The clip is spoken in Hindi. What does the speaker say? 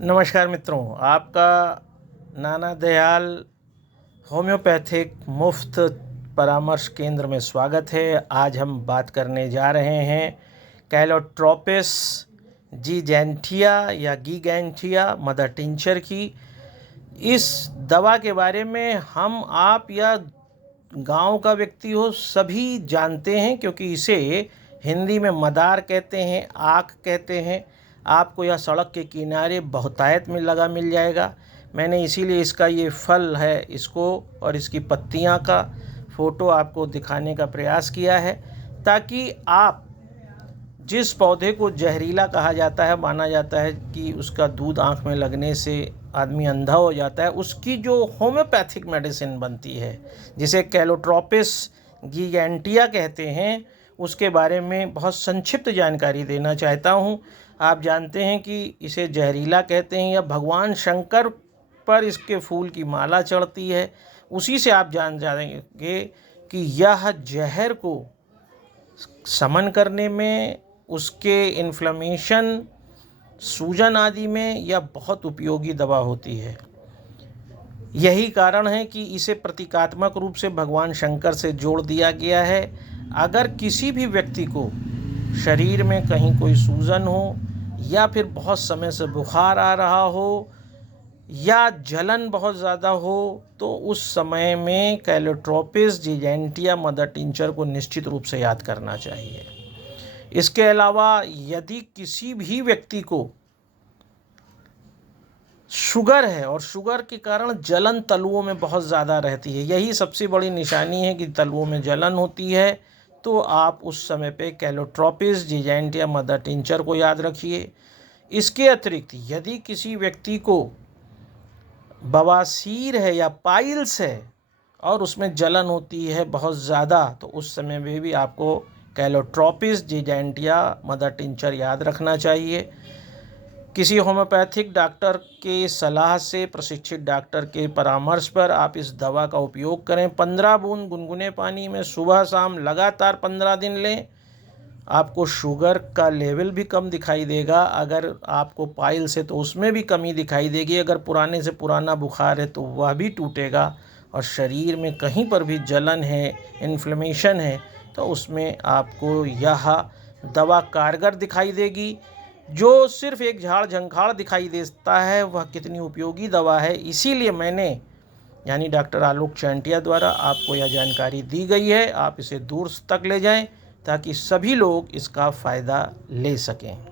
नमस्कार मित्रों, आपका नाना दयाल होम्योपैथिक मुफ्त परामर्श केंद्र में स्वागत है। आज हम बात करने जा रहे हैं कैलोट्रोपिस जीगैंथिया या गीगैंथिया मदर टिंचर की। इस दवा के बारे में हम, आप या गांव का व्यक्ति हो, सभी जानते हैं, क्योंकि इसे हिंदी में मदार कहते हैं, आक कहते हैं। आपको यह सड़क के किनारे बहुतायत में लगा मिल जाएगा। मैंने इसीलिए इसका ये फल है, इसको और इसकी पत्तियां का फ़ोटो आपको दिखाने का प्रयास किया है, ताकि आप जिस पौधे को जहरीला कहा जाता है, माना जाता है कि उसका दूध आँख में लगने से आदमी अंधा हो जाता है, उसकी जो होम्योपैथिक मेडिसिन बनती है, जिसे कैलोट्रोपिस गीगैंथिया कहते हैं, उसके बारे में बहुत संक्षिप्त जानकारी देना चाहता हूँ। आप जानते हैं कि इसे जहरीला कहते हैं या भगवान शंकर पर इसके फूल की माला चढ़ती है। उसी से आप जान जाएंगे कि यह जहर को समन करने में, उसके इन्फ्लेमेशन, सूजन आदि में यह बहुत उपयोगी दवा होती है। यही कारण है कि इसे प्रतीकात्मक रूप से भगवान शंकर से जोड़ दिया गया है। अगर किसी भी व्यक्ति को शरीर में कहीं कोई सूजन हो, या फिर बहुत समय से बुखार आ रहा हो, या जलन बहुत ज़्यादा हो, तो उस समय में कैलोट्रोपिस जीगैंथिया मदर टिंचर को निश्चित रूप से याद करना चाहिए। इसके अलावा यदि किसी भी व्यक्ति को शुगर है और शुगर के कारण जलन तलुओं में बहुत ज़्यादा रहती है, यही सबसे बड़ी निशानी है कि तलुओं में जलन होती है, तो आप उस समय पे कैलोट्रोपिस जीगैंथिया मदर टिंचर को याद रखिए। इसके अतिरिक्त यदि किसी व्यक्ति को बवासीर है या पाइल्स है और उसमें जलन होती है बहुत ज़्यादा, तो उस समय में भी आपको कैलोट्रोपिस जीगैंथिया मदर टिंचर याद रखना चाहिए। किसी होम्योपैथिक डॉक्टर के सलाह से, प्रशिक्षित डॉक्टर के परामर्श पर आप इस दवा का उपयोग करें। 15 बूंद गुनगुने पानी में सुबह शाम लगातार 15 दिन लें। आपको शुगर का लेवल भी कम दिखाई देगा। अगर आपको पाइल्स है तो उसमें भी कमी दिखाई देगी। अगर पुराने से पुराना बुखार है तो वह भी टूटेगा, और शरीर में कहीं पर भी जलन है, इन्फ्लेमेशन है, तो उसमें आपको यह दवा कारगर दिखाई देगी। जो सिर्फ एक झाड़ झंखाड़ दिखाई देता है, वह कितनी उपयोगी दवा है। इसीलिए मैंने, यानी डॉक्टर आलोक चैंटिया द्वारा आपको यह जानकारी दी गई है। आप इसे दूर तक ले जाएं ताकि सभी लोग इसका फ़ायदा ले सकें।